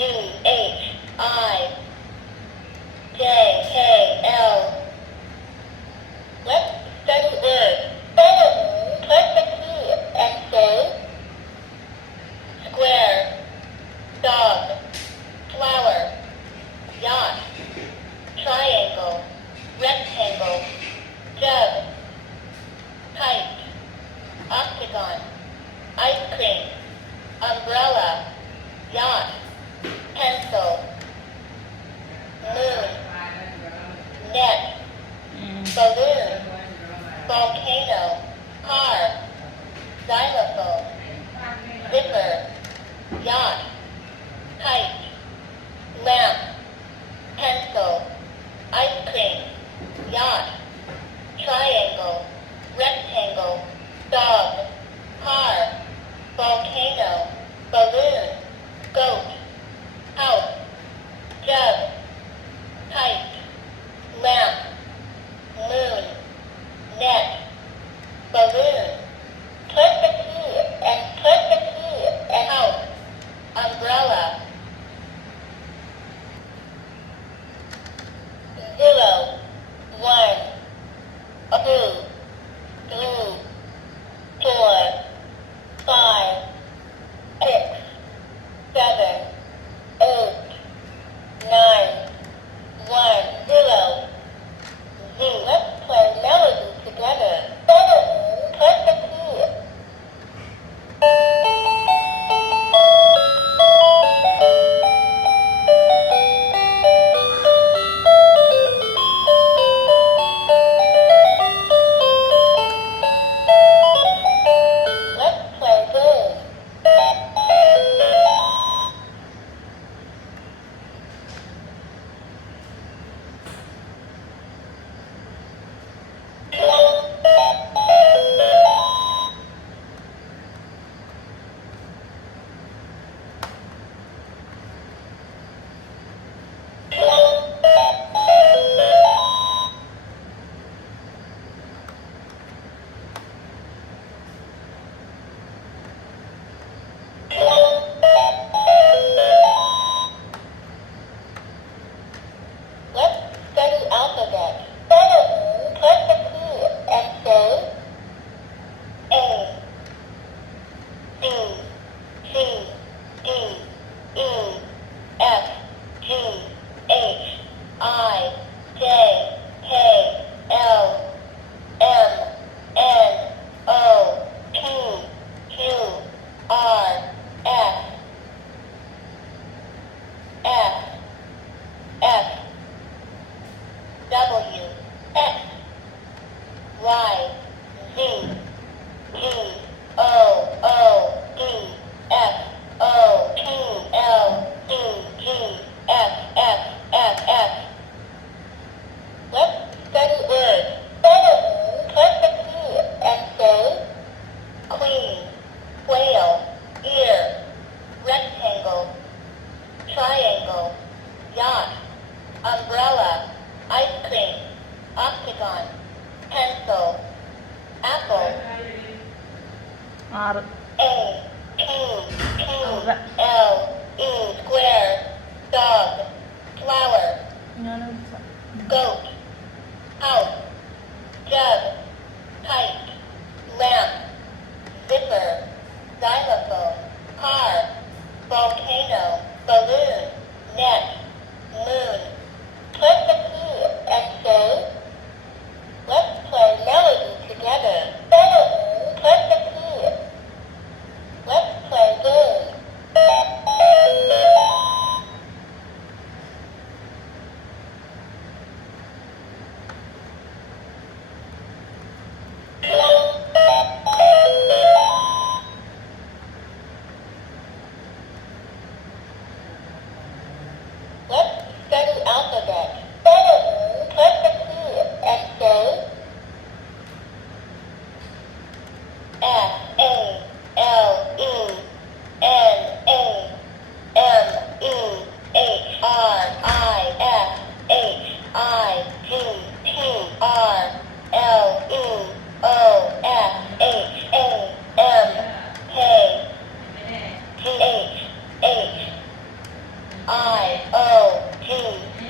UHIJKL. Let's study words. Press the key and say square, dog, flower, yacht, triangle, rectangle, jug, kite, octagon, ice cream, umbrella, yacht, pencil, moon, net, balloon, volcano, car, xylophone, zipper, yacht, kite, lamp, pencil, ice cream, yacht, triangle, rectangle, dog, car, volcano, balloon, goat, house, jug, kite, lamp, moon, net,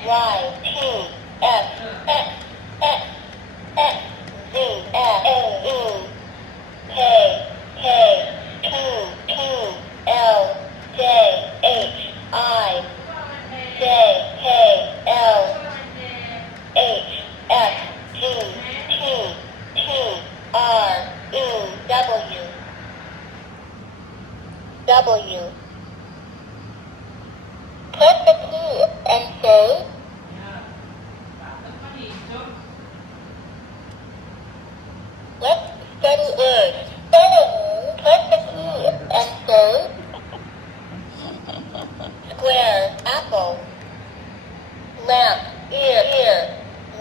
Y, T, F, X, X, X, Z, A, E, K, K, Q, Q, L, J, H, I, J, K, L, H, F, G, T, T, R, E, W, W. Press the key and say, let's study words. Spelling. Press the key and say, square, apple, lamp, ear,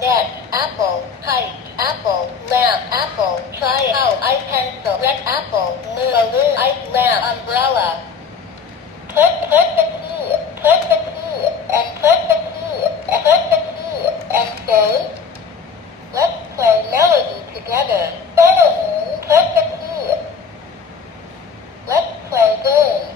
net, apple, kite, apple, lamp, apple, try out, ice pencil, red apple, moon, balloon, ice lamp, umbrella. Press the key, and press the key, and say, let's play melody together. Spelling. Press the key. Let's play game.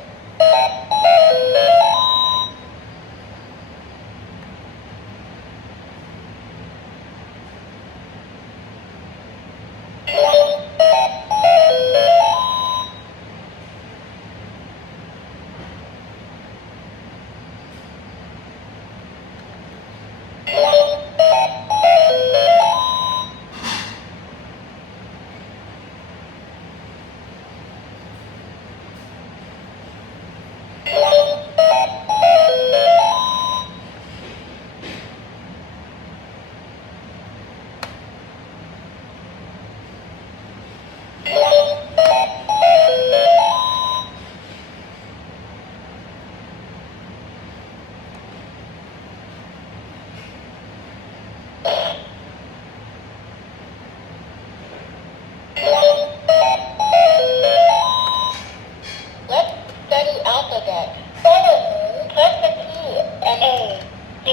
Let's study alphabet. Spelling. Press the key and A, B,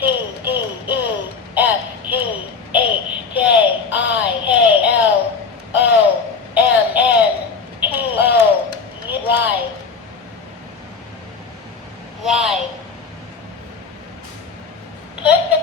C, D, E, F, G, H, J, I, K, L, O, M, N, Q, O, Y. Y. Press the